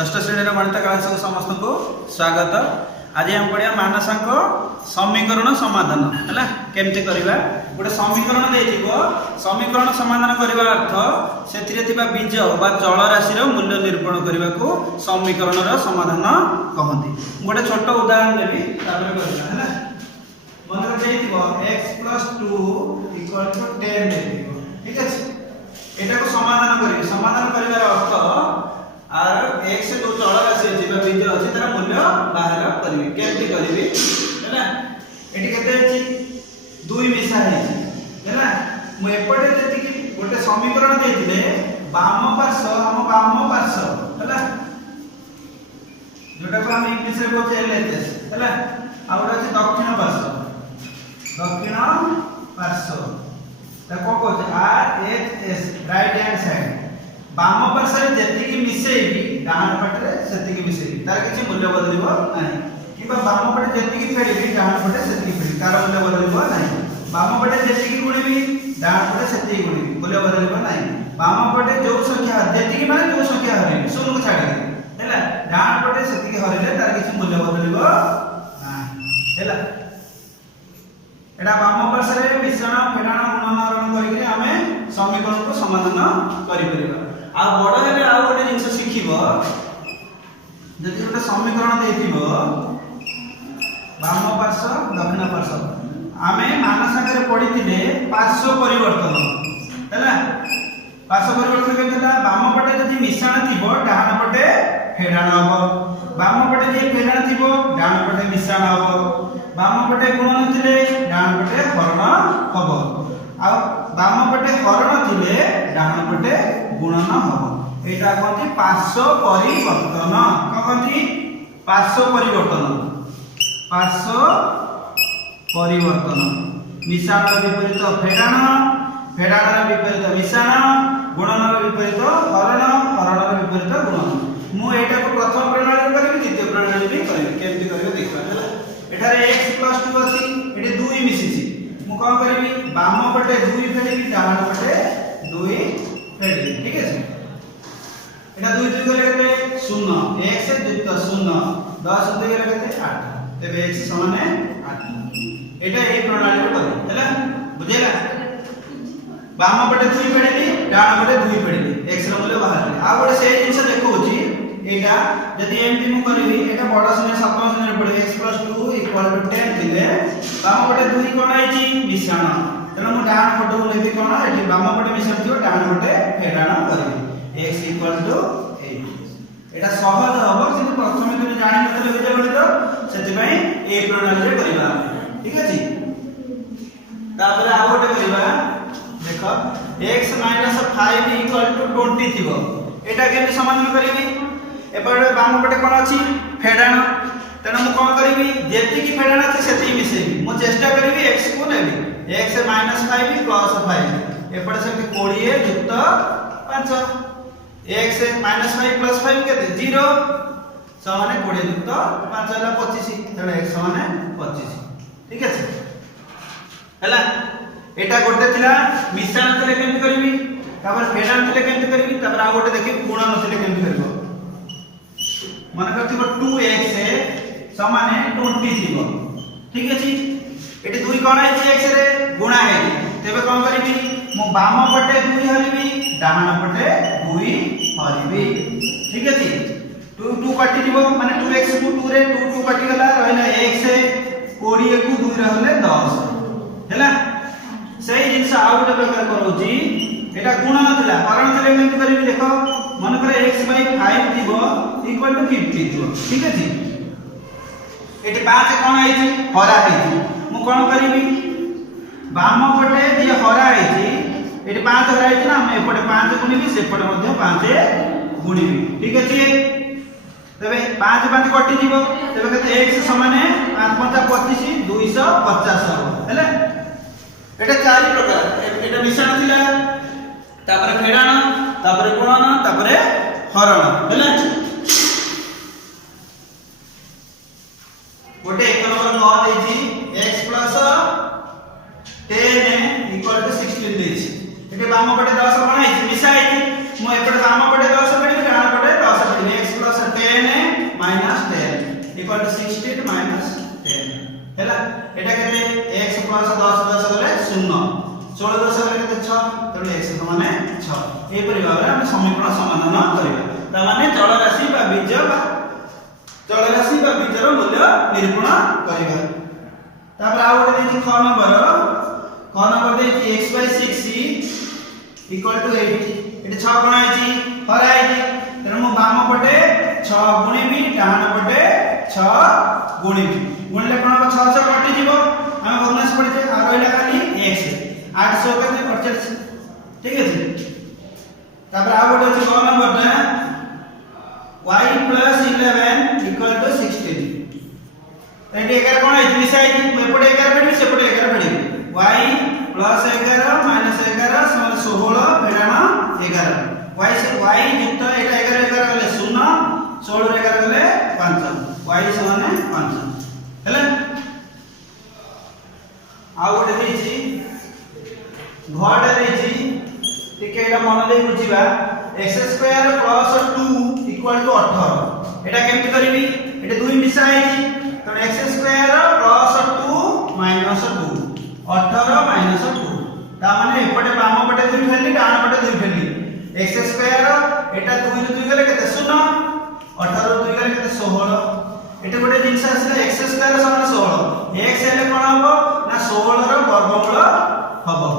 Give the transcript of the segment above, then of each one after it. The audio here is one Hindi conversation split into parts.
षष्ठ श्रेणी गणित क्लास को समस्त को स्वागत। आज हम पढ़िया मानसांक समीकरण समाधान है केमती करवा। गोटे समीकरण समीकरण समाधान करने अर्थ से बीज बा चल राशि मूल्य निरूपण करने को समीकरण समाधान कहते। गोटे छोट उदाहरण देवी है मन x+2 = 10 ठीक है। यहाँ को समाधान कर अर्थ आर x से जो चल राशि अछि बा बीज अछि तार मूल्य बाहर करबी केमती करबी है ना। एटी केते अछि 2 मिसा है ना। मु एपटे जति कि गोटे समीकरण देथिले बाम पार्श्व है ना जोटा को हम इंग्लिश रे कहते एलएचएस है ना। आ गोटे अछि दक्षिण पार्श्व त को कहते आरएचएस राइट हैंड साइड। बाम पार्श्व जेतिकी मिसेबी डाहाण पटे सेतिकी मिसेबी तार किछि मूल्य बदलिबो नाही किबा बाम पटे जेतिकी फेरिबी डाहाण पटे सेतिकी फेरिबी तार मूल्य बदलिबो नाही। बाम पटे जेतिकी गुणिबी डाहाण पटे सेतिकी गुणिबी मूल्य बदलिबो नाही। बाम पटे जो संख्या जेतिकी माने जो संख्या हरिबी शून्य को छाडी हैला डाहाण पटे सेतिकी हरिले तार किछि मूल्य बदलिबो नाही हैला। एडा बाम पार्श्व रे मिश्रण फेडाण गुणन हरण करिके हमें समीकरण को समाधान करि परिबा। आ बड़ हेले आ गोटे जिंस शिखिबो जदि गोटे समीकरण देथिबो बाम पार्श्व दक्षिण पार्श्व आमे मानसांक रे पढिथिले पार्श्व परिवर्तन हैला। पार्श्व परिवर्तन केतेला बाम पटे जदि मिश्रण थिबो डाहाण पटे फेडाण हबो। बाम पटे जे फेडाण थिबो डाहाण पटे मिश्रण हबो। बाम पटे गुणन थिले डाहाण पटे हरण हबो। आ बाम पटे हरण थिले डाहाण पटे गुणन हबो। एटा कहती पार्श्व परिवर्तन कहती पार्श्व परिवर्तन मिश्रण विपरीत फेडाण फेडाण विपरीत मिश्रण गुणन विपरीत हरण हरण विपरीत गुणन। मु एटा को प्रथम प्रणाली करबी द्वितीय प्रणाली भी करबी केमती करबे देखबा हैला। एठारे x+2 अछि एठी 2 मिसिछि मु कोन करबी बाम पटे 2 फेडिबी डाहाण पटे 2 फेडिबी ठीक है। एटा 2 2 गले केते 0 x युक्त 0 10 2 गले केते 8 तबे x समान 8 एटा ए प्रणाली रे करी हैला बुझेला। बाम पटे 2 फेडिबी डाहाण पटे 2 फेडिबी x रो मूल्य बाहर आ गोटे से जिंस देखौची एटा जदि एमटी मु करबी एटा बड़ शून्य सप्तम शून्य पड़े x+2 = 10 थिले बाम पटे 2 कोन आइची मिश्रण तेना मु डाहाण पटे लेबी कोन एठी बाम पटे मिश्रण थियो डाहाण पटे फेडाण करबी x = 8 एटा सहज हबो किंतु प्रथमे तुम जानि नथले बीजगणित सेति पई ए प्रणाली रे करबा ठीक अछि। तापर आ गोटे करबा देखो x - 5 = 20 थिबो एटा केमि समाधान करबी। एपटे बाम पटे कोन अछि फेडाण तेना मु कोन करबी जेतिकी फेडाण अछि सेति मिसेबी मु चेष्टा करबी x को नेबी x - 5 + 5 एपटे से 20 युक्त 5 x - 5 + 5 केते 0 समान 20 युक्त 5 हला 25 तेना x समान 25 ठीक अछि हला। एटा गोटे थिला मिश्रण थिले केमति करबी तापर फेडाण थिले केमति करबी तापर आ गोटे देखि गुणन थिले केमति करबो मन करथिबो 2x समान 20 थिबो ठीक अछि। एटी 2 कोन आइछि x रे गुणा हेति तेबे कोन करबी मु बाम पटे 2 हरिबी डाहाण पटे 2 हरिबी ठीक अछि। 2 2 कटि दिबो माने 2x को 2 रे 2 2 कटि गला रहला x 20 को 2 रहले 10 हैला। सही जिंस आ गोटे प्रकार करौची एटा गुणन थिला हरण थिले केमति करबी देखो मन करे x/5 दिबो = 50 दिबो ठीक अछि। एटी 5 कोन आइछि हरा आइछि मु कोन करबी बाम पटे जे हरा आइछि एटी 5 हरा आइछि ना हम एपटे 5 गुणिबी सेपटे मध्ये 5 गुणिबी ठीक अछि। तबे 5 5 कटि दिबो तबे कते x समान 5 5 25 250 हो हैला। एटा चारि प्रकार एटा मिश्रण थिला तापर फेडाण तापर गुणन तापर हरण हैला। गोटे एक नंबर न देछि x + 10 = 16 देछि एटे बाम पटे 10 कोन आइछि मिसा आइछि मु एपटे बाम पटे 10 पडिबी डाहाण पटे 10 पडिबी x + इक्वल टू 16 माइनस 10 हैला एटा केते x प्लस 10 10 गले 0 16 10 गले केते 6 तेणु x माने 6 ए परि भाबरे हम समीकरण समाधान करिबा ता माने चल राशि बा बीजर मूल्य निरूपण करिबा तापर आ गोटे देछि ख नंबर देछि x/6 इक्वल टू 8 एटा 6 कोन आइछि हरा आइछि तेणु मो बाम पटे 6 गुणिबी डाहाण पटे 6 गुणिबी गुणले कोन 6 6 कटि जीवो हम भग्नांश पढिछे आ रहिला खाली x 800 केते 48 ठीक अछि तापर आ गोटे अछि ग नंबर ना y plus 11 equal to 16 eighty 11 कोन आइछि मिसाइ एपटे 11 पढिबी सेपटे 11 पढिबी y plus 11 minus 11 समान 16 फेडाण 11 y से y युक्त एटा 11 11 गले 0 16 रे 11 गले 5 y समान 5 हेले आ गोटे देछि घटा देछि टिके एटा मन दे बुझिबा x² + 2 इक्वल टू 18 एटा केमति करबी एटा 2 मिसा आइछि त x² + 2 माइनस 2 18 माइनस 2 ता माने एपटे बाम पटे 2 फेलली डाहाण पटे 2 फेलली x² एटा 2 रे 2 गले केते 0 18 रे 2 गले केते 16 एटा गोटे जिंस आसीला x² समान 16 x हेले कोन हबो ना 16 रो वर्गमूल हबो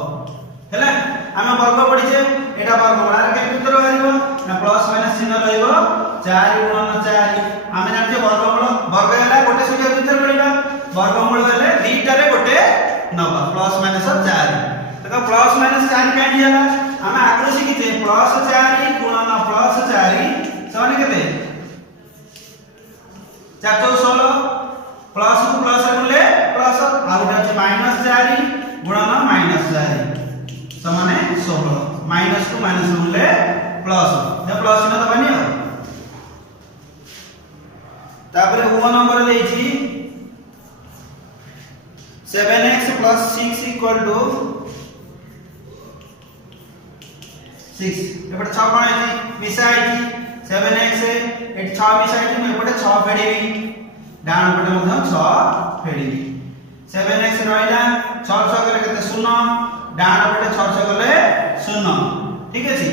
हेला हम वर्ग पढिछे एटा वर्गमूल आर केमति उत्तर बाहिरिबो ना प्लस माइनस चिन्ह रहइबो 4 * 4 हम जानते वर्ग हेला गोटे संख्या दुथर रहइबा वर्गमूल हेले दुईटा रे गोटे नबा प्लस माइनस 4 देखो प्लस माइनस 4 काई दियाला हम आगु शिखिते प्लस 4 गुणन प्लस 4 समान केते 4 * 16 प्लस को प्लस रे गुणले प्लस आ गोटे अछि माइनस 4 गुणन माइनस 4 समान 16 माइनस को माइनस गुणले प्लस या प्लस न दबानी हो तापर ओ नंबर देछि 7x + 6 इक्वल टू 6 एपटे 6 कोन आइछि मिसा आइछि 7x एट 6 मिसा आइछि म एपटे 6 फेडीबी डाहाण पटे मध 6 फेडीबी 7x रहइला 6 6 गले केते 0 डाहाण पटे 6 6 गले 0 ठीक अछि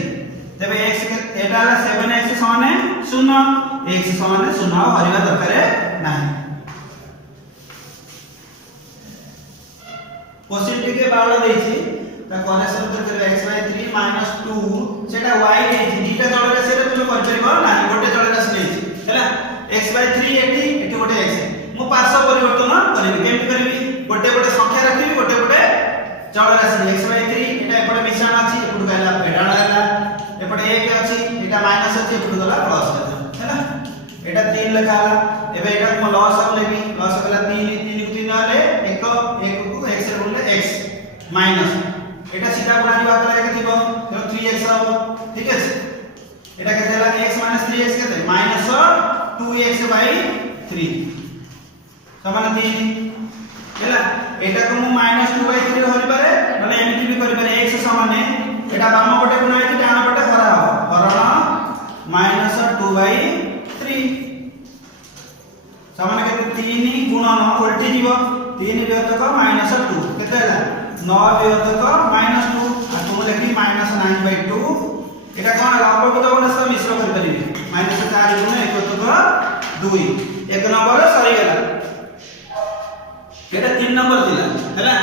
तबे x एटा 7x समान 0 x समान 0 हरिबा दरकार नाही क्वेश्चन टिके बावळ देछि त करेक्शन उत्तर करे x/3 - 2 सेटा y देछि दीटा जळ राशि रे तुम कर परिबो ना गोटे जळ राशि देछि हैला x/3 एटी गोटे x मु पार्श्व परिवर्तन करबी केमति करबी गोटे गोटे संख्या रखबी गोटे गोटे जळ राशि x/3 एटा एपटे मिश्रण अछि एपटु गला फेडाण हैला एपटे 1 अछि एटा माइनस अछि एपटु गला प्लस हैला एटा 3 लिखा हला एबे एटा को लॉस हम लेबी लॉस गला 3 3 को 3 आले 1 को x रे बोलले x माइनस एटा सीधा गुणा दिबा त के थिबो तो 3x हबो ठीक अछि एटा के देला x - 3x केते माइनस 2x/3 समान 3 हैला एटा को मु -2/3 रे हरि पारे नले एमिति भी करि पारे x समान एटा बाम पटे गुणा आइछि डाहाण पटे हरा हबो हरण -2/3 समान केते 3 गुणन उल्टी जीवो 3 वियोतक -2 केते हला 9 वियोतक -2 आ तुम लिखि -9/2 एटा कोन लंबक दबनस मिश्र करि परिबे -4 गुण 1 वियोतक 2 एक नंबर सही गेला एटा 3 नंबर दिला हैला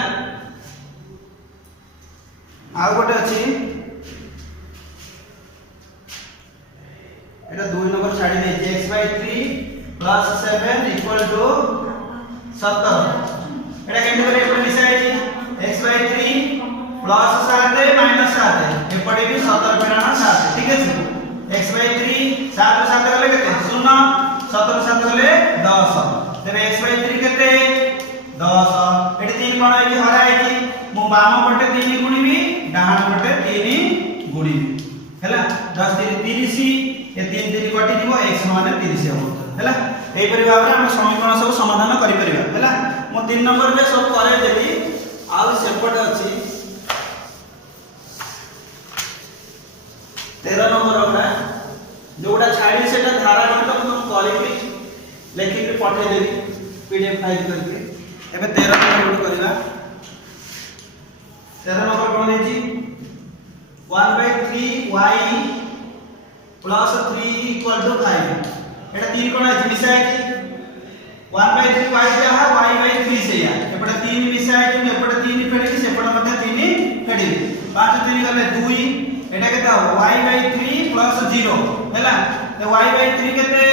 आ गोटे अछि एटा 2 नंबर छाडी दे x/3 + 7 इक्वल टू 17 एटा केमते करे एपटे मिसा आइछि x/3 + 7 - 7 एपटे भी 17 फेडाण 7 ठीक अछि x/3 7 7 गले केते 0 17 7 गले 10 तबे x/3 केते 10 एटी 3 कोन आइछि हरा आइछि मु बाम पटे 3 गुणिबी डाहाण पटे 3 गुणिबी हैला 10 3 30 ए 3 3 कटि दिबो x माने 30 हबो हैला एई परि भाबरे हम समीकरण सब समाधान करि परिबा हैला मु 3 नंबर रे सब करे देबी आ सेपट अछि 13 नंबर होगा जोटा छाड़ी सेटा धारा गणित हम करबी लेखिक पठे देबी पीडीएफ फाइल करके। एबे 13 नंबर करबा। 13 नंबर कोन देछि 1/3y + 3 = 5। एटा 3 कोन अछि मिसा अछि 1/3y जहा y/3 से या एपटा 3 मिसा अछि एपटा 3 फेडि सेपटा मध्ये 3 फेडि 5 3 गले 2 एटा केते हो y/3 + 0 हैला तो y/3 केते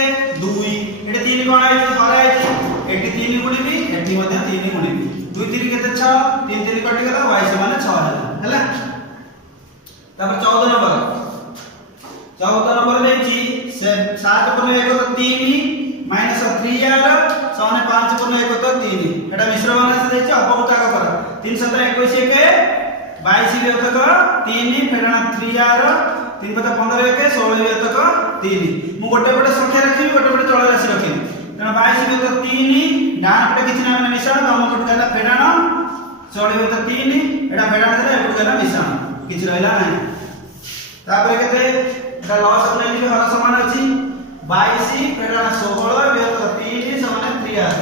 2 एटा 3 कोन अछि हरा अछि एटी 3 गुणिबी एटी मध्ये 3 गुणिबी 2 3 केते 6 3 3 कटि गेला y समान 6 हैला। तापर 14 नंबर देछि 7 * 1 तो 3 - 3r समान 5 * 1 तो 3 एटा मिश्र बनास देछि अपभुत आग कर 3 7 21 के 22 व्यतक 3 फेडाना 3r 3 * 15 के 16 व्यतक 3 मु गोटे पटे संख्या रखिबी गोटे पटे चल राशि रखिबी तेना 22 व्यतक 3 डान पटे किछि ना माने मिश्रण बाम पटे गला फेडाना 16 व्यतक 3 एटा फेडाना देला एपटे गला मिश्रण किछि रहला नै। तापर केते एटा लॉस अपने लिखि हर समान अछि 22 फेडाना 16 व्यतक 3 समान 3r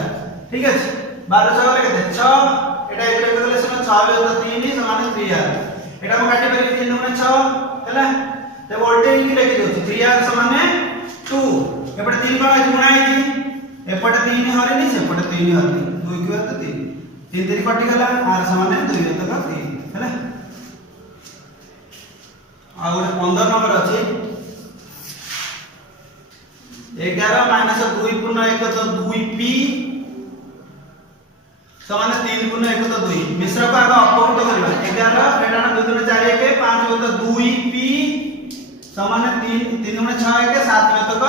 ठीक अछि 12 6 गले केते 6 एटा एपटे गले समान 6 व्यतक 3 समान 3r एटा हम काटि पारि 3 * 6 हैला ते वोल्टेज की लिखि दोछि 3r समान 2 एपटे 3 कोन अछि गुणा अछि एपटे 3 हरिनी सेपटे 3 हरिनी 2 * 3 3 3 कटि गला r समान 2 व्यतक 3 हैला। आ 15 नंबर अछि 11 - 2 * 1 तो 2p समान 3 * 1 तो 2 मिश्र को आगे अपभुत करबा 11 फेडाना 2 * 4 1 5 * 2p समान 3 3 * 6 1 7 व्यतक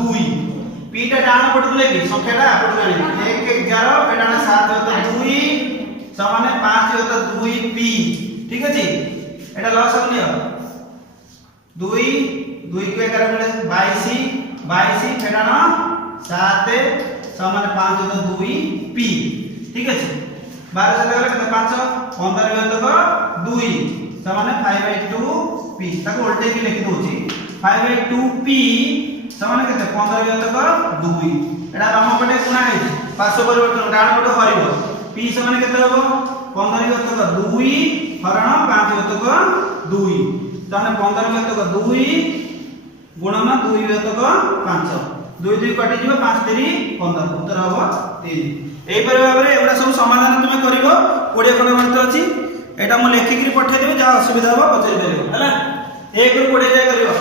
2 p टा डान पटु लेबी संख्याटा आपटु जानि 1 11 फेडाना 7 व्यतक 2 समान 5 व्यतक 2p ठीक अछि एटा लॉस हम लियो 2 2 के 11 मिले 22 फेडाना 7 समान 5 तो 2p ठीक अछि 12 से लगला केते 5 15 व्यतक 2 समान 5/2p ताको वोल्टेज की लिखि दोछि 5/2p समान केते 15 व्यतक 2 एटा बाम पटे गुणा है पार्श्व परिवर्तन डान पटे हरिबो p समान केते होबो 15 व्यतक 2 हरण 5 व्यतक 2 ताने 15 व्यतक 2 गुणन 2 व्यतक 5 2 2 कटि जिवो 5 3 15 उत्तर होबो 3 एई पर भाबरे एबडा सब समाधान तुमे करिवो 20 खंड गणित अछि एटा मु लेखिकरी पठे देबे जा असुविधा हो पचै देबो हैला 1 रु 20 जाय करिवो।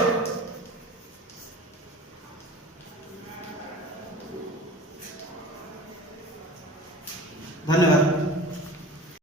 धन्यवाद।